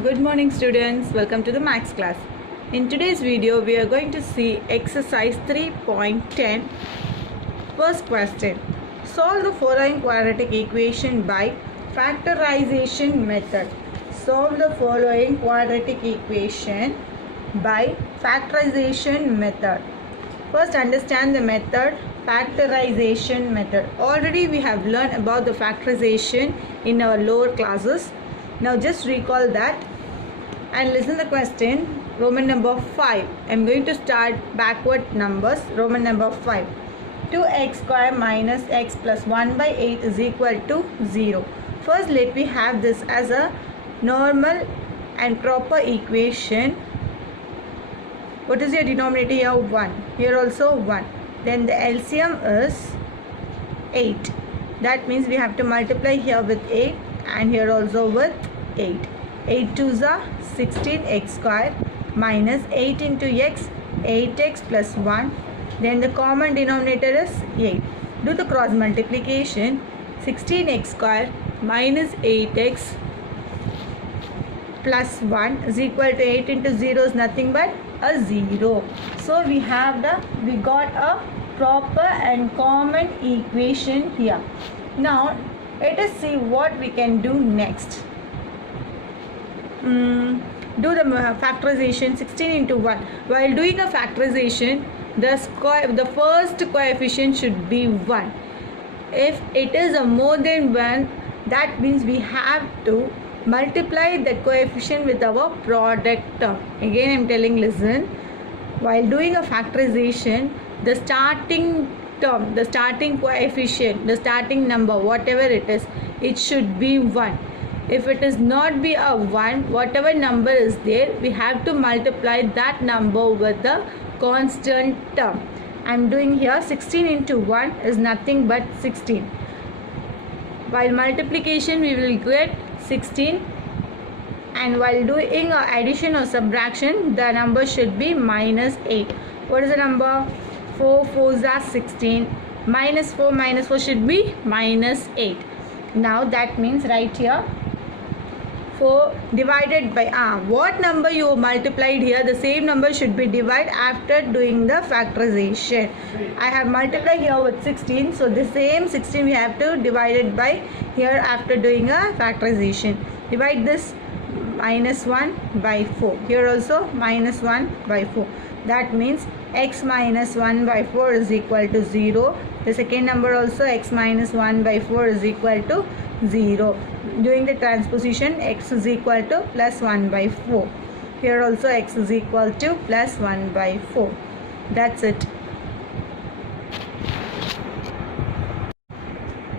Good morning students, welcome to the maths class. In today's video we are going to see exercise 3.10. First question. Solve the following quadratic equation by factorization method. Solve the following quadratic equation by factorization method. First understand the method, factorization method. Already we have learned about the factorization in our lower classes. Now just recall that and listen the question. Roman number 5. I am going to start backward numbers. Roman number 5. 2x square minus x plus 1 by 8 is equal to 0. First let me have this as a normal and proper equation. What is your denominator here? 1. Here also 1. Then the LCM is 8. That means we have to multiply here with 8 and here also with 8. 8 2s are 16x square minus 8 into x, 8x plus 1. Then the common denominator is 8. Do the cross multiplication. 16x square minus 8x plus 1 is equal to 8 into 0 is nothing but a 0. So we got a proper and common equation here. Now let us see what we can do next. Do the factorization. 16 into 1. While doing a factorization, the first coefficient should be 1. If it is a more than 1, that means we have to multiply the coefficient with our product term. Again I am telling, listen. While doing a factorization, the starting term, the starting coefficient, the starting number, whatever it is, it should be 1. If it is not be a 1, whatever number is there, we have to multiply that number with the constant term. I am doing here 16 into 1 is nothing but 16. While multiplication we will get 16, and while doing addition or subtraction, the number should be minus 8. What is the number? 4 4s are 16. Minus 4 should be minus 8. Now that means right here 4 divided by what number you multiplied here, the same number should be divided after doing the factorization. I have multiplied here with 16, so the same 16 we have to divide it by here after doing a factorization. Divide this minus 1 by 4. Here also minus 1 by 4. That means x minus 1 by 4 is equal to 0. The second number also x minus 1 by 4 is equal to 0. Doing the transposition, x is equal to plus 1 by 4. Here also x is equal to plus 1 by 4. That's it.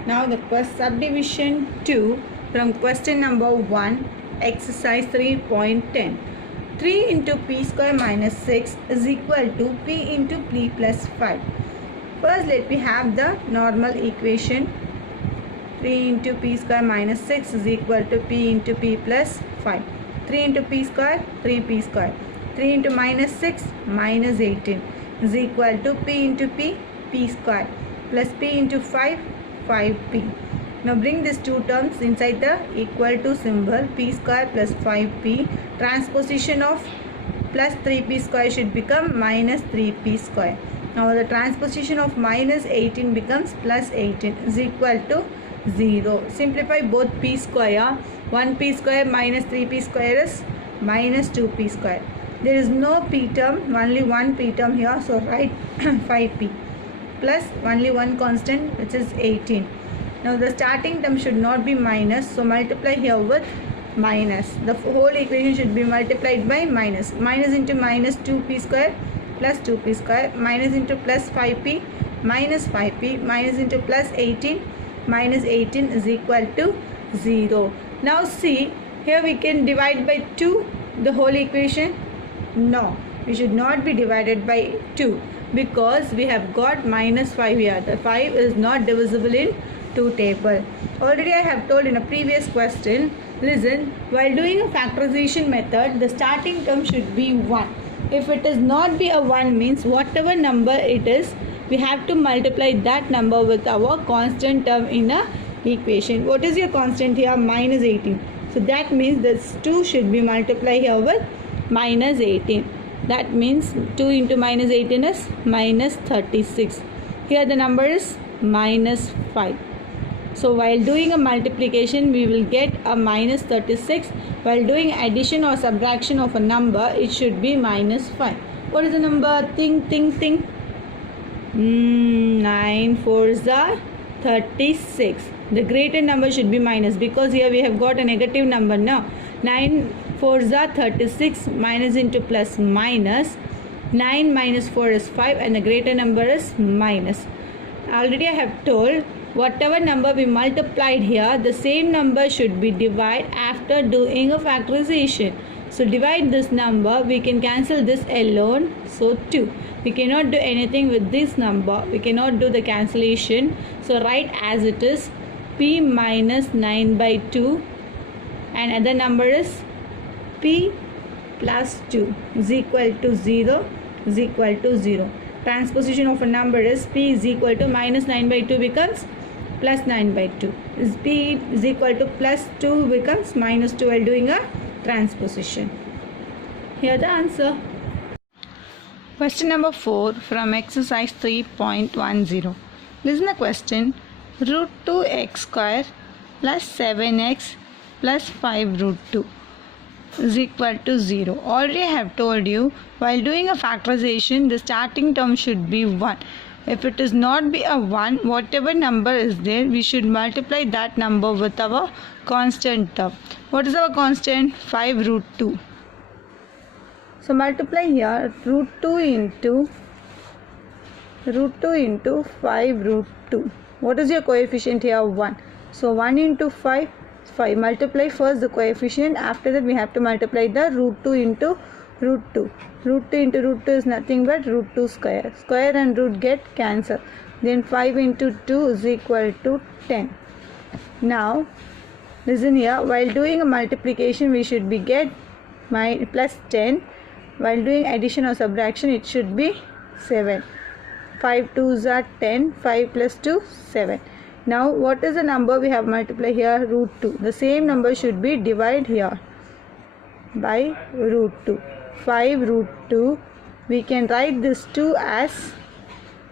Now the subdivision 2 from question number 1, exercise 3.10. 3 into p square minus 6 is equal to p into p plus 5. First let me have the normal equation. 3 into p square minus 6 is equal to p into p plus 5. 3 into p square, 3p square. 3 into minus 6, minus 18 is equal to p into p, p square plus p into 5, 5p. Now bring these two terms inside the equal to symbol. P square plus 5p. Transposition of plus 3p square should become minus 3p square. Now the transposition of minus 18 becomes plus 18 is equal to 0. Simplify both p square. 1p square minus 3p square is minus 2p square. There is no p term, only one p term here, so write 5p plus only one constant, which is 18. Now the starting term should not be minus, so multiply here with minus. The whole equation should be multiplied by minus. Minus into minus 2p square plus 2p square, minus into plus 5p minus 5p, minus into plus 18 minus 18 is equal to 0. Now see, here we can divide by 2 the whole equation. No, we should not be divided by 2 because we have got minus 5 here. The 5 is not divisible in 2 table. Already I have told in a previous question, listen, while doing a factorization method, the starting term should be 1. If it is not be a 1 means whatever number it is, we have to multiply that number with our constant term in a equation. What is your constant here? Minus 18. So that means this 2 should be multiplied here with minus 18. That means 2 into minus 18 is minus 36. Here the number is minus 5. So while doing a multiplication, we will get a minus 36. While doing addition or subtraction of a number, it should be minus 5. What is the number? Think. 9 4s are 36. The greater number should be minus, because here we have got a negative number now. 9 4s are 36, minus into plus minus. 9 minus 4 is 5 and the greater number is minus. Already I have told, whatever number we multiplied here, the same number should be divided after doing a factorization. So divide this number, we can cancel this alone, so 2. We cannot do anything with this number, we cannot do the cancellation. So write as it is, p minus 9 by 2, and other number is p plus 2 is equal to 0 is equal to 0. Transposition of a number is p is equal to minus 9 by 2 becomes plus 9 by 2. Is p is equal to plus 2 becomes minus 2 while doing a transposition. Here the answer. Question number 4 from exercise 3.10. Listen the question. Root 2x square plus 7x plus 5 root 2 is equal to 0. Already I have told you, while doing a factorization, the starting term should be 1. If it is not be a 1, whatever number is there, we should multiply that number with our constant term. What is our constant? 5 root 2. So multiply here root 2 into 5 root 2. What is your coefficient here? 1. So 1 into 5, 5. Multiply first the coefficient. After that we have to multiply the root 2 into root 2. Root 2 into root 2 is nothing but root 2 square. Square and root get cancelled. Then 5 into 2 is equal to 10. Now listen here. While doing a multiplication, we should be get plus 10. While doing addition or subtraction, it should be 7. 5 2s are 10. 5 plus 2, 7. Now what is the number we have multiplied here? Root 2. The same number should be divided here by root 2. 5 root 2. We can write this 2 as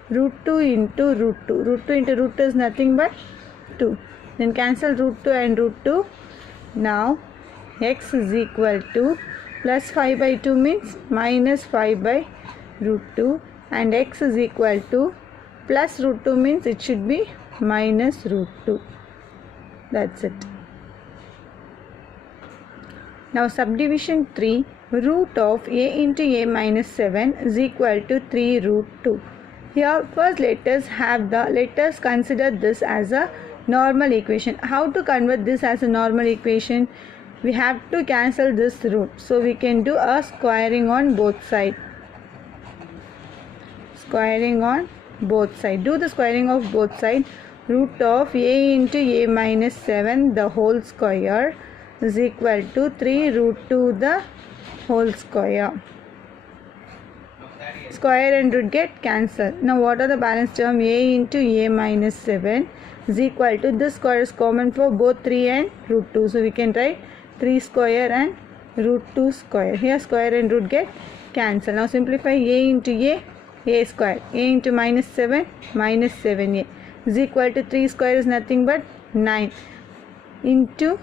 root 2 into root 2. Root 2 into root 2 is nothing but 2. Then cancel root 2 and root 2. Now x is equal to plus 5 by 2 means minus 5 by root 2, and x is equal to plus root 2 means it should be minus root 2. That's it. Now subdivision 3, root of a into a minus 7 is equal to 3 root 2. Here first let us consider this as a normal equation. How to convert this as a normal equation? We have to cancel this root. So we can do a squaring on both sides. Squaring on both sides. Do the squaring of both sides. Root of a into a minus 7 the whole square is equal to 3 root 2 the whole square. Square and root get cancelled. Now what are the balance term? A into a minus 7 is equal to, this square is common for both 3 and root 2. So we can write 3 square and root 2 square. Here square and root get cancelled. Now simplify a into a square. A into minus 7, minus 7a is equal to 3 square is nothing but 9 into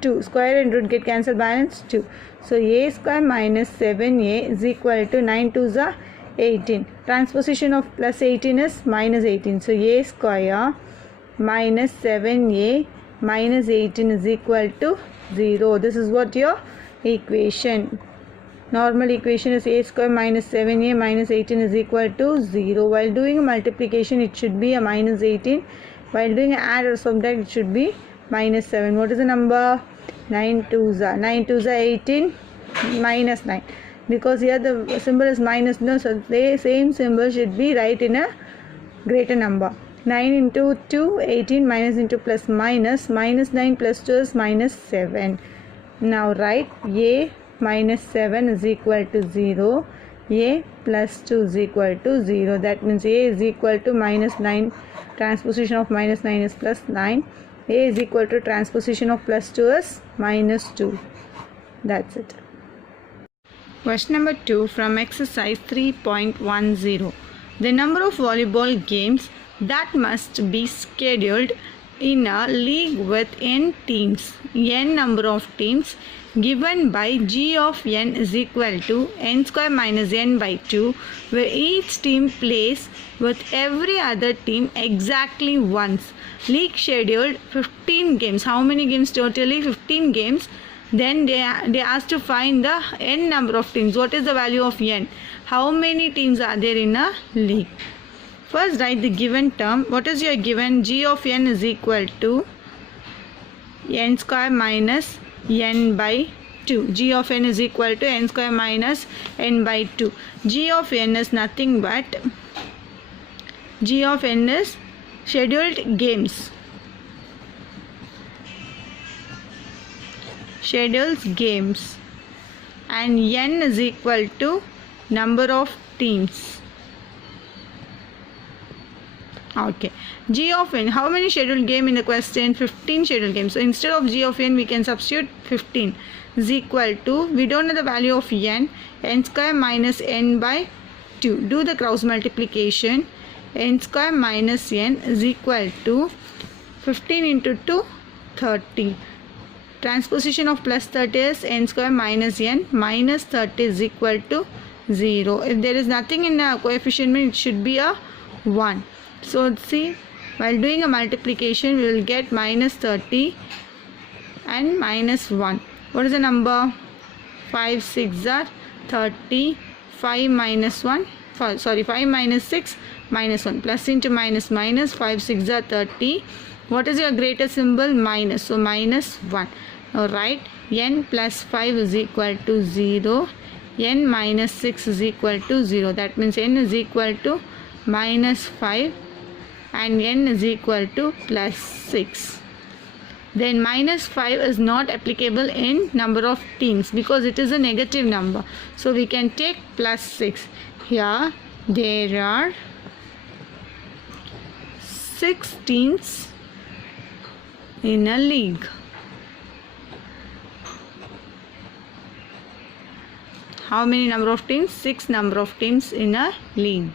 2. Square and root get cancelled, balance 2. So a square minus 7a is equal to 9 2s are 18. Transposition of plus 18 is minus 18. So a square minus 7a minus 18 is equal to 0. This is what your equation. Normal equation is a square minus 7a minus 18 is equal to 0. While doing a multiplication, it should be a minus 18. While doing an add or subtract, it should be minus 7. What is the number? 9 2s are 18 minus 9. Because here the symbol is minus, no, so the same symbol should be right in a greater number. 9 into 2, 18, minus into plus minus. Minus 9 plus 2 is minus 7. Now write a minus 7 is equal to 0. A plus 2 is equal to 0. That means a is equal to minus 9. Transposition of minus 9 is plus 9. A is equal to transposition of plus 2 is minus 2. That's it. Question number 2 from exercise 3.10. The number of volleyball games that must be scheduled in a league with n teams, n number of teams, given by g of n is equal to n square minus n by 2, where each team plays with every other team exactly once. League scheduled 15 games. How many games totally? 15 games. Then they asked to find the n number of teams. What is the value of n? How many teams are there in a league? First write the given term. What is your given? G of n is equal to n square minus n by 2. G of n is equal to n square minus n by 2. G of n is nothing but G of n is scheduled games. Schedules games. And n is equal to number of teams. Okay. G of n. How many scheduled game in the question? 15 scheduled games. So instead of G of n, we can substitute 15 is equal to, we don't know the value of n square minus n by 2. Do the cross multiplication. N square minus n is equal to 15 into 2, 30. Transposition of plus 30 is n square minus n minus 30 is equal to 0. If there is nothing in the coefficient, it should be a 1. So see, while doing a multiplication, we will get minus 30 and minus 1. What is the number? 5 6 are 30. 5 minus 1. 5 minus 6 minus 1. Plus into minus minus. 5 6 are 30. What is your greater symbol? Minus. So minus 1. Now write n plus 5 is equal to 0. N minus 6 is equal to 0. That means n is equal to minus 5 and n is equal to plus 6. Then minus 5 is not applicable in number of teams because it is a negative number. So we can take plus 6. Here there are 6 teams in a league. How many number of teams? 6 number of teams in a league.